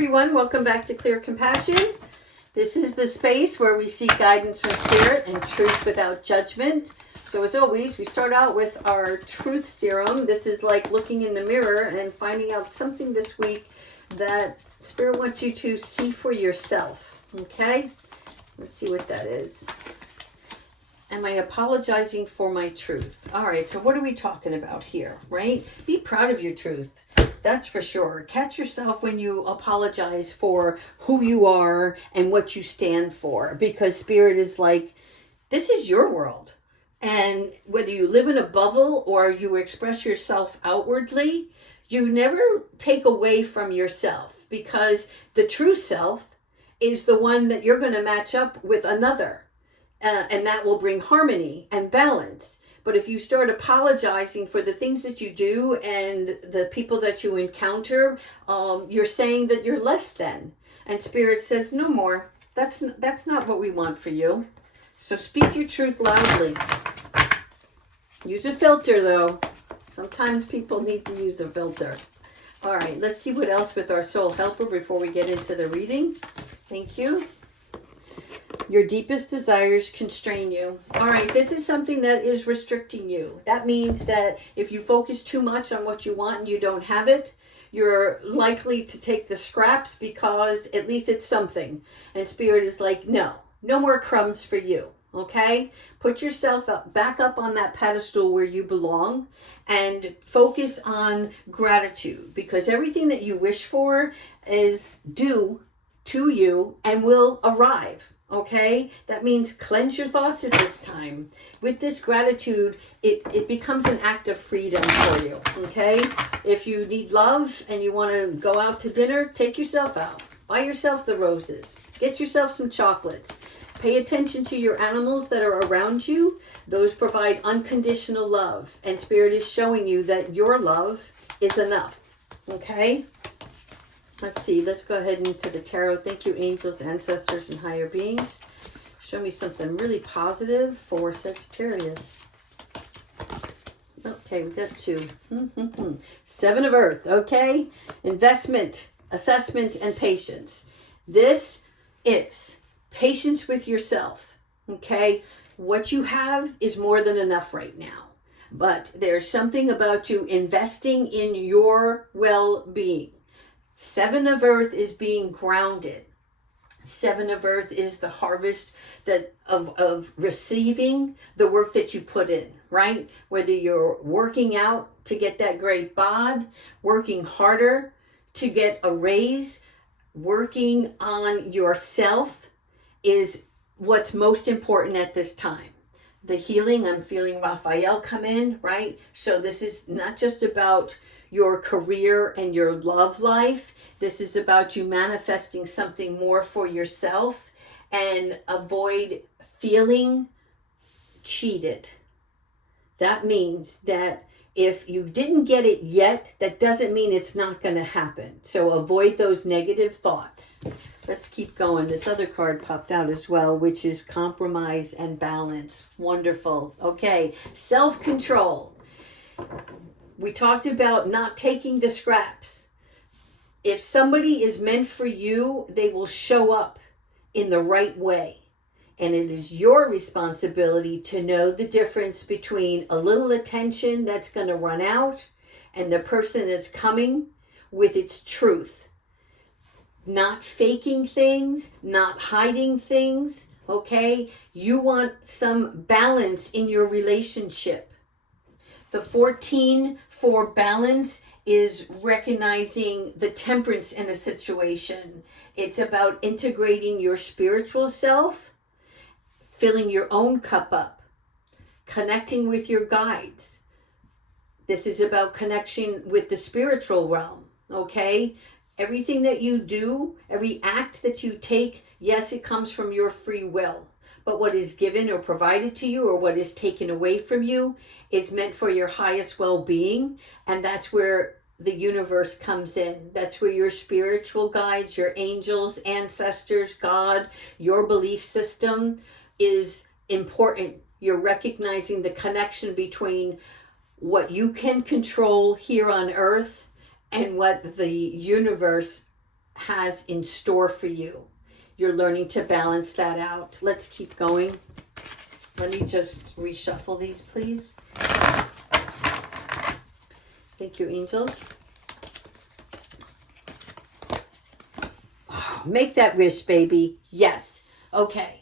everyone, welcome back to Clear Compassion. This is the space where we seek guidance from spirit and truth without judgment. So as always, we start out with our truth serum. This is like looking in the mirror and finding out something this week that spirit wants you to see for yourself. Okay, let's see what that is. Am I apologizing for my truth? All right, so what are we talking about here, right? Be proud of your truth. That's for sure. Catch yourself when you apologize for who you are and what you stand for, because spirit is like, this is your world. And whether you live in a bubble or you express yourself outwardly, you never take away from yourself, because the true self is the one that you're going to match up with another. And that will bring harmony and balance. But if you start apologizing for the things that you do and the people that you encounter, you're saying that you're less than. And Spirit says, no more. That's not what we want for you. So speak your truth loudly. Use a filter, though. Sometimes people need to use a filter. All right, let's see what else with our soul helper before we get into the reading. Thank you. Your deepest desires constrain you. All right, this is something that is restricting you. That means that if you focus too much on what you want and you don't have it, you're likely to take the scraps, because at least it's something. And Spirit is like, no more crumbs for you. Okay? Put yourself back up on that pedestal where you belong and focus on gratitude, because everything that you wish for is due to you and will arrive. Okay, that means cleanse your thoughts at this time. With this gratitude, it becomes an act of freedom for you. Okay, if you need love and you want to go out to dinner, take yourself out. Buy yourself the roses. Get yourself some chocolates. Pay attention to your animals that are around you. Those provide unconditional love. And Spirit is showing you that your love is enough. Okay? Let's see. Let's go ahead into the tarot. Thank you, angels, ancestors, and higher beings. Show me something really positive for Sagittarius. Okay, we got two. Seven of Earth. Okay. Investment, assessment, and patience. This is patience with yourself. Okay. What you have is more than enough right now. But there's something about you investing in your well-being. Seven of Earth is being grounded. Seven of Earth is the harvest that of receiving the work that you put in, right? Whether you're working out to get that great bod, working harder to get a raise, working on yourself is what's most important at this time. The healing, I'm feeling Raphael come in, right? So this is not just about your career and your love life. This is about you manifesting something more for yourself, and avoid feeling cheated. That means that if you didn't get it yet, that doesn't mean it's not going to happen. So avoid those negative thoughts. Let's keep going. This other card popped out as well, which is compromise and balance. Wonderful. Okay, self-control. We talked about not taking the scraps. If somebody is meant for you, they will show up in the right way. And it is your responsibility to know the difference between a little attention that's going to run out and the person that's coming with its truth. Not faking things, not hiding things, okay? You want some balance in your relationship. The 14 for balance is recognizing the temperance in a situation. It's about integrating your spiritual self, filling your own cup up, connecting with your guides. This is about connection with the spiritual realm, okay? Everything that you do, every act that you take, yes, it comes from your free will. But what is given or provided to you, or what is taken away from you, is meant for your highest well-being. And that's where the universe comes in. That's where your spiritual guides, your angels, ancestors, God, your belief system is important. You're recognizing the connection between what you can control here on earth and what the universe has in store for you. You're learning to balance that out. Let's keep going. Let me just reshuffle these, please. Thank you, angels. Make that wish, baby. Yes. Okay.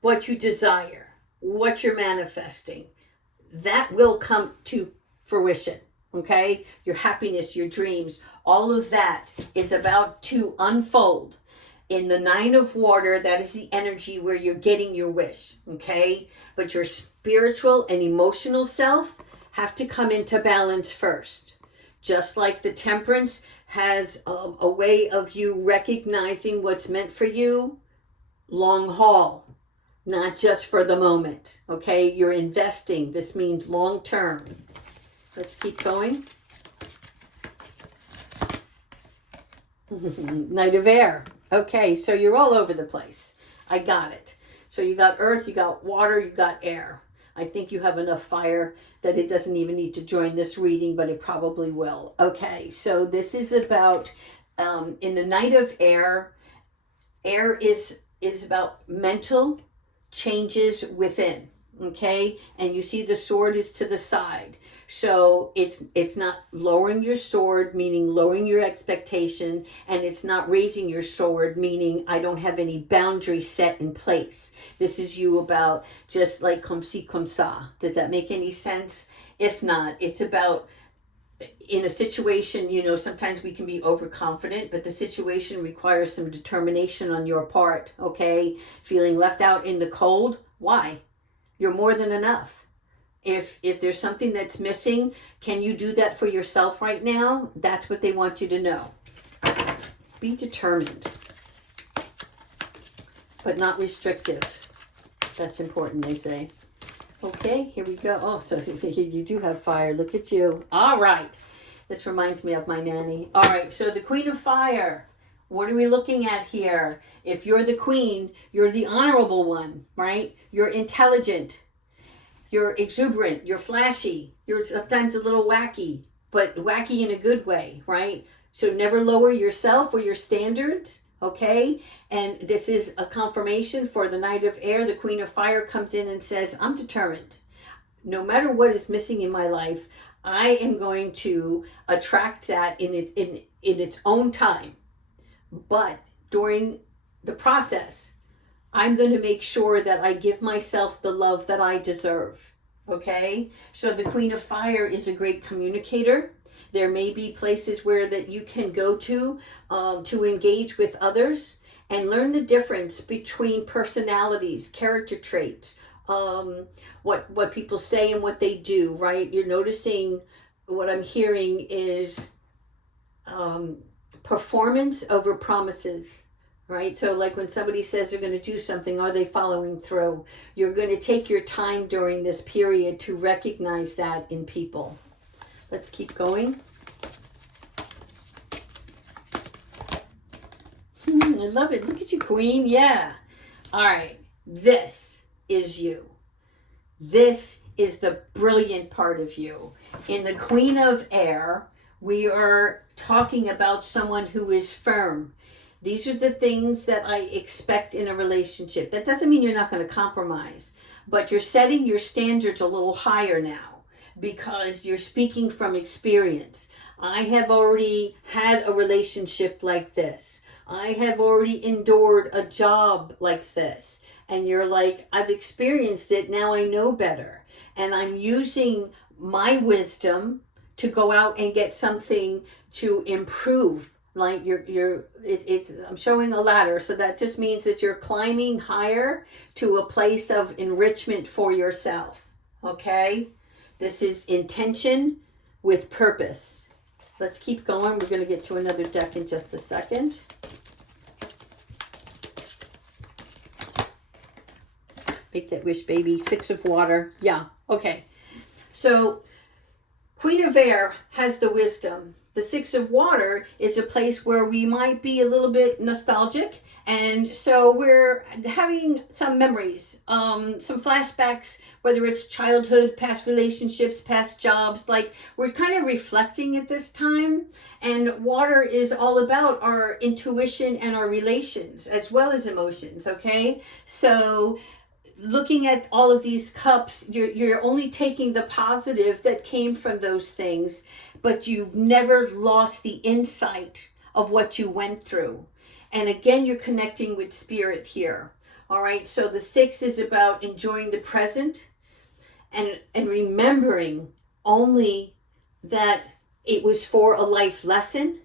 What you desire, what you're manifesting, that will come to fruition. Okay? Your happiness, your dreams, all of that is about to unfold. In the 9 of water, that is the energy where you're getting your wish. Okay? But your spiritual and emotional self have to come into balance first. Just like the temperance has a way of you recognizing what's meant for you, long haul, not just for the moment. Okay? You're investing. This means long term. Let's keep going. Knight of Air. Okay, so you're all over the place. I got it. So you got earth, you got water, you got air. I think you have enough fire that it doesn't even need to join this reading, but it probably will. Okay, so this is about, in the Knight of Air, air is about mental changes within. Okay, and you see the sword is to the side, so it's not lowering your sword, meaning lowering your expectation, and it's not raising your sword, meaning I don't have any boundaries set in place. This is you about just like comme ci comme ça. Does that make any sense? If not, it's about in a situation, you know, sometimes we can be overconfident, but the situation requires some determination on your part. Okay, feeling left out in the cold. Why? You're more than enough. If there's something that's missing, can you do that for yourself right now? That's what they want you to know. Be determined, but not restrictive. That's important, they say. Okay, here we go. Oh, so you do have fire. Look at you. All right. This reminds me of my nanny. All right, so the Queen of Fire. What are we looking at here? If you're the queen, you're the honorable one, right? You're intelligent. You're exuberant. You're flashy. You're sometimes a little wacky, but wacky in a good way, right? So never lower yourself or your standards, okay? And this is a confirmation for the Knight of Air. The Queen of Fire comes in and says, I'm determined. No matter what is missing in my life, I am going to attract that in its own time. But during the process, I'm going to make sure that I give myself the love that I deserve. Okay? So the Queen of Fire is a great communicator. There may be places where that you can go to engage with others and learn the difference between personalities, character traits, what people say and what they do, right? You're noticing what I'm hearing is performance over promises, right? So like when somebody says they're going to do something, are they following through? You're going to take your time during this period to recognize that in people. Let's keep going. I love it. Look at you, Queen. Yeah. All right. This is you. This is the brilliant part of you. In the Queen of Air, we are talking about someone who is firm. These are the things that I expect in a relationship. That doesn't mean you're not going to compromise, but you're setting your standards a little higher now because you're speaking from experience. I have already had a relationship like this. I have already endured a job like this. And you're like, I've experienced it. Now I know better. And I'm using my wisdom to go out and get something to improve. Like I'm showing a ladder, so that just means that you're climbing higher to a place of enrichment for yourself. Okay? This is intention with purpose. Let's keep going. We're going to get to another deck in just a second. Make that wish, baby. 6 of water. Yeah. Okay. So Queen of Air has the wisdom the Six of Water is a place where we might be a little bit nostalgic. And so we're having some memories, some flashbacks, whether it's childhood, past relationships, past jobs. Like, we're kind of reflecting at this time. And water is all about our intuition and our relations as well as emotions, okay? So looking at all of these cups, you're only taking the positive that came from those things, but you've never lost the insight of what you went through. And again, you're connecting with spirit here. All right. So the 6 is about enjoying the present and remembering only that it was for a life lesson.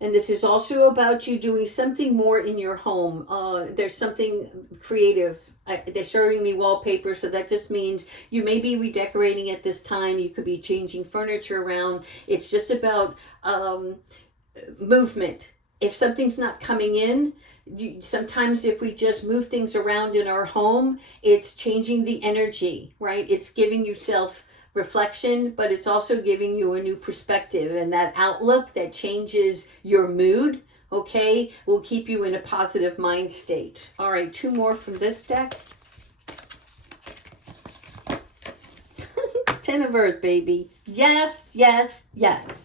And this is also about you doing something more in your home. There's something creative. They're showing me wallpaper, so that just means you may be redecorating at this time. You could be changing furniture around. It's just about movement. If something's not coming in, sometimes if we just move things around in our home, it's changing the energy, right? It's giving yourself reflection, but it's also giving you a new perspective, and that outlook that changes your mood, okay, will keep you in a positive mind state. All right, 2 more from this deck. 10 of Earth, baby. Yes, yes, yes.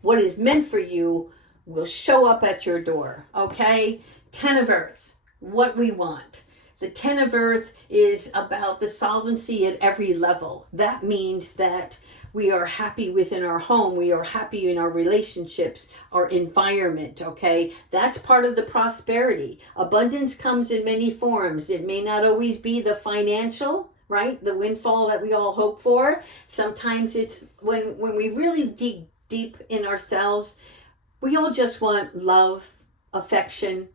What is meant for you will show up at your door, okay? 10 of Earth, what we want. The 10 of Earth is about the solvency at every level. That means that we are happy within our home. We are happy in our relationships, our environment, okay? That's part of the prosperity. Abundance comes in many forms. It may not always be the financial, right? The windfall that we all hope for. Sometimes it's when we really dig deep in ourselves, we all just want love, affection,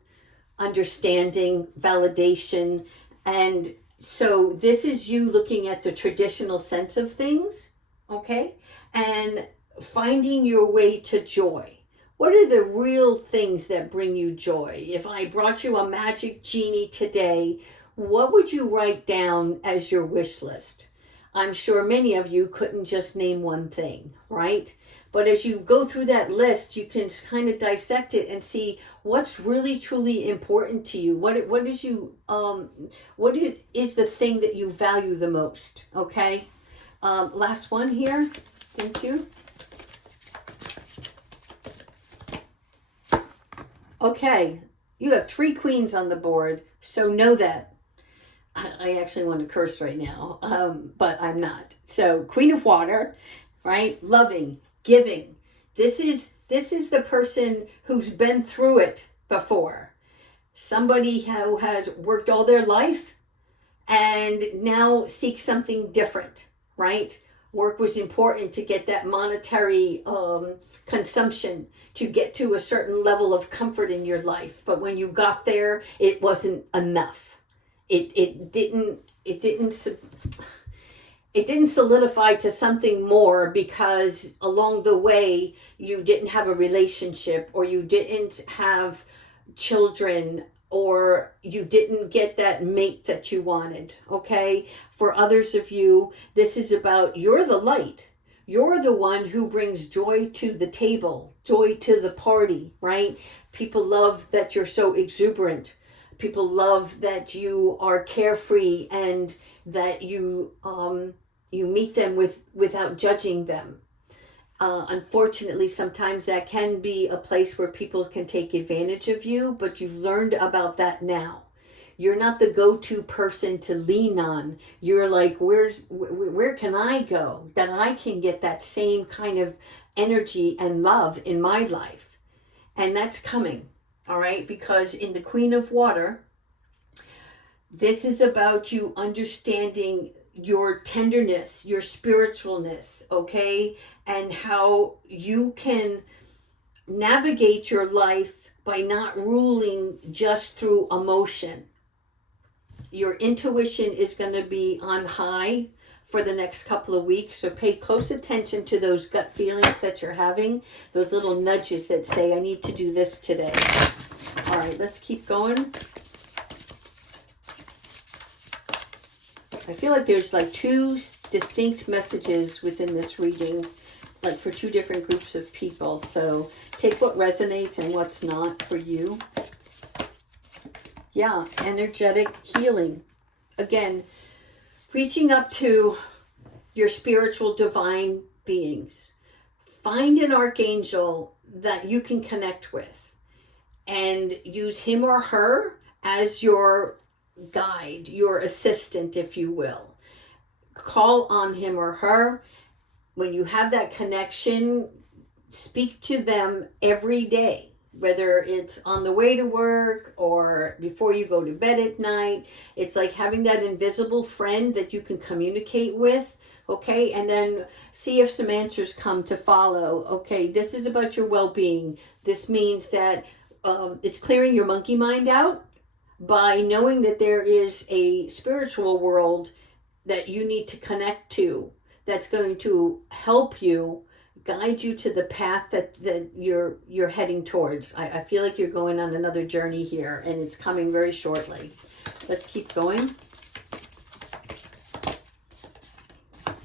understanding, validation. And so this is you looking at the traditional sense of things, okay? And finding your way to joy. What are the real things that bring you joy? If I brought you a magic genie today, what would you write down as your wish list? I'm sure many of you couldn't just name one thing, right? But as you go through that list, you can kind of dissect it and see what's really truly important to you. What is the thing that you value the most? Okay. Last one here. Thank you. Okay, you have 3 queens on the board, so know that. I actually want to curse right now, but I'm not. So Queen of Water, right? Loving, giving. This is the person who's been through it before. Somebody who has worked all their life and now seeks something different, right? Work was important to get that monetary consumption, to get to a certain level of comfort in your life. But when you got there, it wasn't enough. It didn't solidify to something more, because along the way you didn't have a relationship, or you didn't have children, or you didn't get that mate that you wanted, okay? For others of you, this is about you're the light. You're the one who brings joy to the table, joy to the party, right? People love that you're so exuberant. People love that you are carefree and that you meet them without judging them. Unfortunately, sometimes that can be a place where people can take advantage of you, but you've learned about that now. You're not the go-to person to lean on. You're like, where can I go that I can get that same kind of energy and love in my life? And that's coming, all right? Because in the Queen of Water, this is about you understanding your tenderness, your spiritualness, okay? And how you can navigate your life by not ruling just through emotion. Your intuition is going to be on high for the next couple of weeks, so pay close attention to those gut feelings that you're having, those little nudges that say, I need to do this today. All right, let's keep going. I feel like there's like 2 distinct messages within this reading. like for two different groups of people. So take what resonates and what's not for you. Yeah, energetic healing. Again, reaching up to your spiritual divine beings. Find an archangel that you can connect with and use him or her as your guide, your assistant, if you will. Call on him or her. When you have that connection, speak to them every day, whether it's on the way to work or before you go to bed at night. It's like having that invisible friend that you can communicate with. Okay, and then see if some answers come to follow. Okay, this is about your well-being. This means that it's clearing your monkey mind out by knowing that there is a spiritual world that you need to connect to, that's going to help you, guide you to the path that you're heading towards. I feel like you're going on another journey here, and it's coming very shortly. Let's keep going.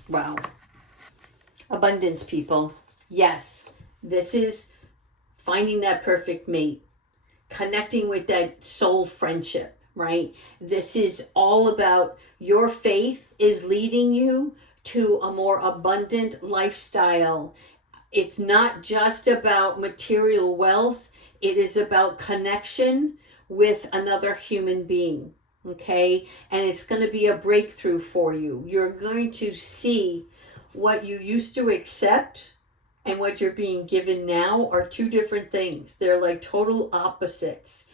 Wow. Abundance, people. Yes, this is finding that perfect mate, connecting with that soul friendship, right? This is all about your faith is leading you to a more abundant lifestyle. It's not just about material wealth. It is about connection with another human being. Okay, and it's going to be a breakthrough for you. You're going to see what you used to accept and what you're being given now are two different things. They're like total opposites.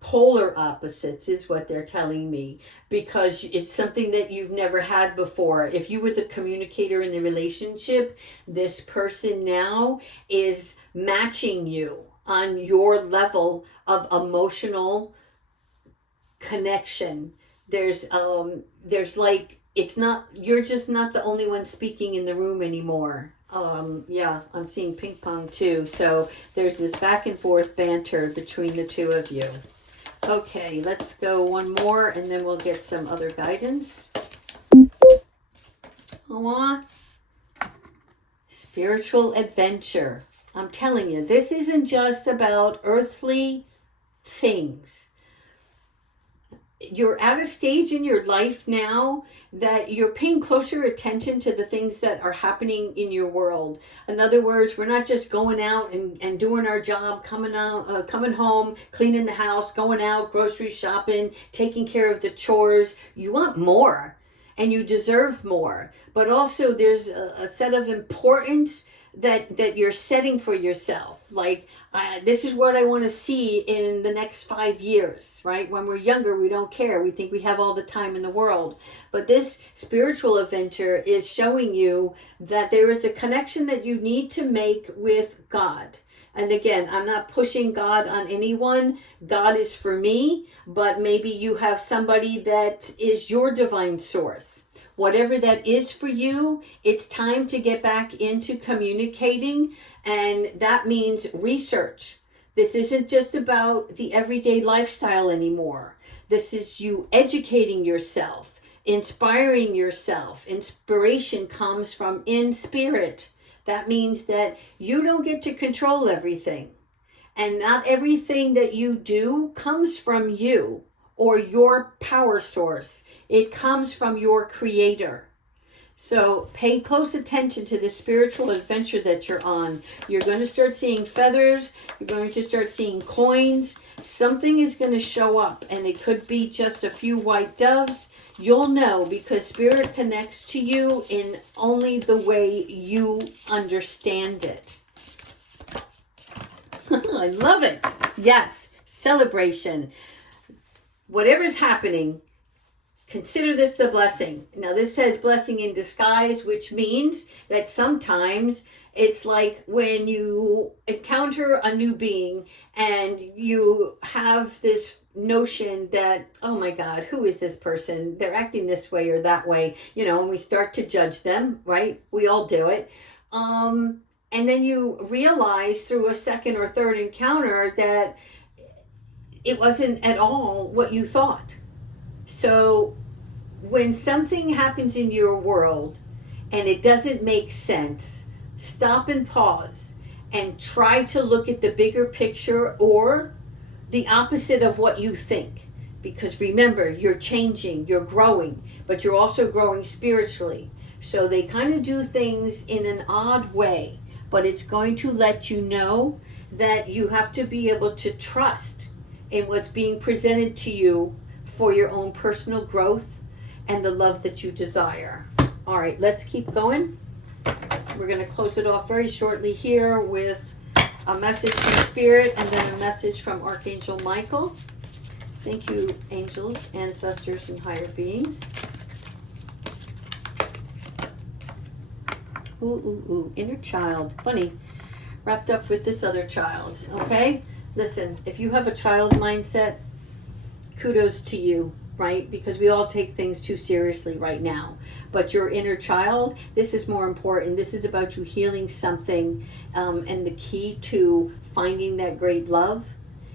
Polar opposites is what they're telling me, because it's something that you've never had before. If you were the communicator in the relationship, this person now is matching you on your level of emotional connection. There's like, it's not, you're just not the only one speaking in the room anymore. Yeah, I'm seeing ping pong too. So there's this back and forth banter between the two of you. Okay, let's go one more and then we'll get some other guidance. Aww. Spiritual adventure. I'm telling you, this isn't just about earthly things. You're at a stage in your life now that you're paying closer attention to the things that are happening in your world. In other words, we're not just going out and doing our job, coming home, cleaning the house, going out, grocery shopping, taking care of the chores. You want more, and you deserve more. But also there's a set of importance that you're setting for yourself. Like, this is what I want to see in the next 5 years, right? When we're younger, we don't care. We think we have all the time in the world. But this spiritual adventure is showing you that there is a connection that you need to make with God. And again, I'm not pushing God on anyone. God is for me, but maybe you have somebody that is your divine source. Whatever that is for you, it's time to get back into communicating, and that means research. This isn't just about the everyday lifestyle anymore. This is you educating yourself, inspiring yourself. Inspiration comes from in spirit. That means that you don't get to control everything, and not everything that you do comes from you or your power source. It comes from your creator. So pay close attention to the spiritual adventure that you're on. You're going to start seeing feathers. You're going to start seeing coins. Something is going to show up, and it could be just a few white doves. You'll know, because spirit connects to you in only the way you understand it. I love it. Yes, celebration. Whatever's happening, consider this the blessing. Now, this says blessing in disguise, which means that sometimes it's like when you encounter a new being and you have this notion that, oh my God, who is this person? They're acting this way or that way, and we start to judge them, right? We all do it. And then you realize through a second or third encounter that it wasn't at all what you thought. So when something happens in your world and it doesn't make sense, stop and pause and try to look at the bigger picture or the opposite of what you think. Because remember, you're changing, you're growing, but you're also growing spiritually. So they kind of do things in an odd way, but it's going to let you know that you have to be able to trust in what's being presented to you for your own personal growth and the love that you desire. All right, let's keep going. We're going to close it off very shortly here with a message from Spirit and then a message from Archangel Michael. Thank you, angels, ancestors, and higher beings. Ooh, inner child. Funny, wrapped up with this other child, okay? Listen, if you have a child mindset, kudos to you, right? Because we all take things too seriously right now. But your inner child, this is more important. This is about you healing something, and the key to finding that great love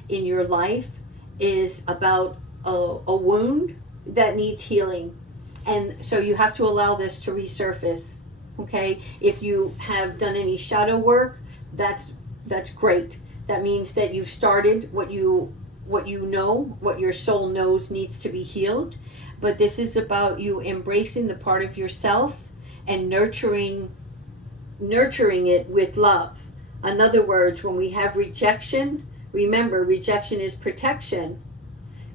in your life is about a wound that needs healing. And so you have to allow this to resurface, okay? If you have done any shadow work, that's great. That means that you've started what you know, what your soul knows needs to be healed. But this is about you embracing the part of yourself and nurturing it with love. In other words, when we have rejection, remember, rejection is protection.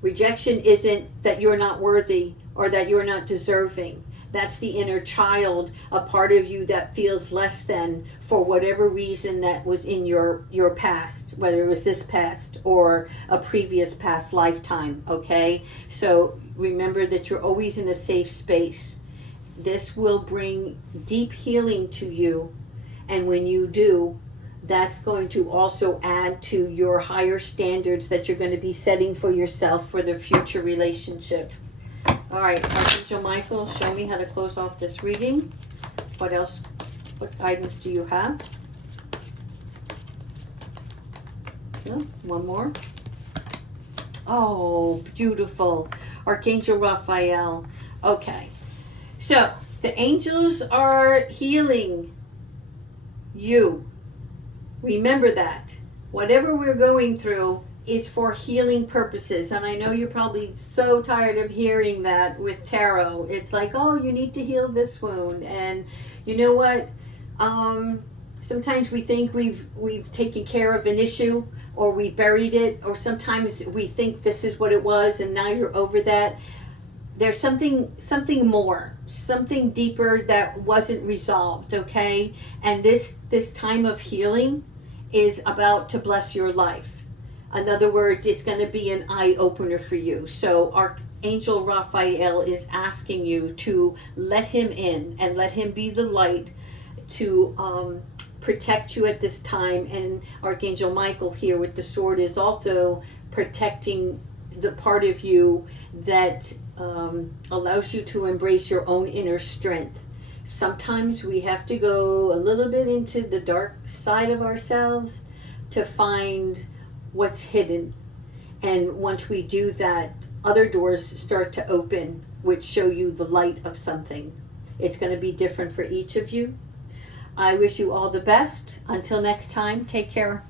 Rejection isn't that you're not worthy or that you're not deserving. That's the inner child, a part of you that feels less than for whatever reason that was in your past, whether it was this past or a previous past lifetime, okay? So remember that you're always in a safe space. This will bring deep healing to you, and when you do, that's going to also add to your higher standards that you're going to be setting for yourself for the future relationship. All right, Archangel Michael, show me how to close off this reading. What else? What guidance do you have? No, one more. Oh, beautiful. Archangel Raphael. Okay, so the angels are healing you. Remember that. Whatever we're going through, it's for healing purposes. And I know you're probably so tired of hearing that with tarot. It's like, oh, you need to heal this wound. And you know what? Sometimes we think we've taken care of an issue, or we buried it, or sometimes we think this is what it was and now you're over that. There's something more, something deeper that wasn't resolved, okay? And this time of healing is about to bless your life. In other words, it's going to be an eye-opener for you. So Archangel Raphael is asking you to let him in and let him be the light to protect you at this time. And Archangel Michael here with the sword is also protecting the part of you that allows you to embrace your own inner strength. Sometimes we have to go a little bit into the dark side of ourselves to find what's hidden. And once we do that, other doors start to open, which show you the light of something. It's going to be different for each of you. I wish you all the best. Until next time, take care.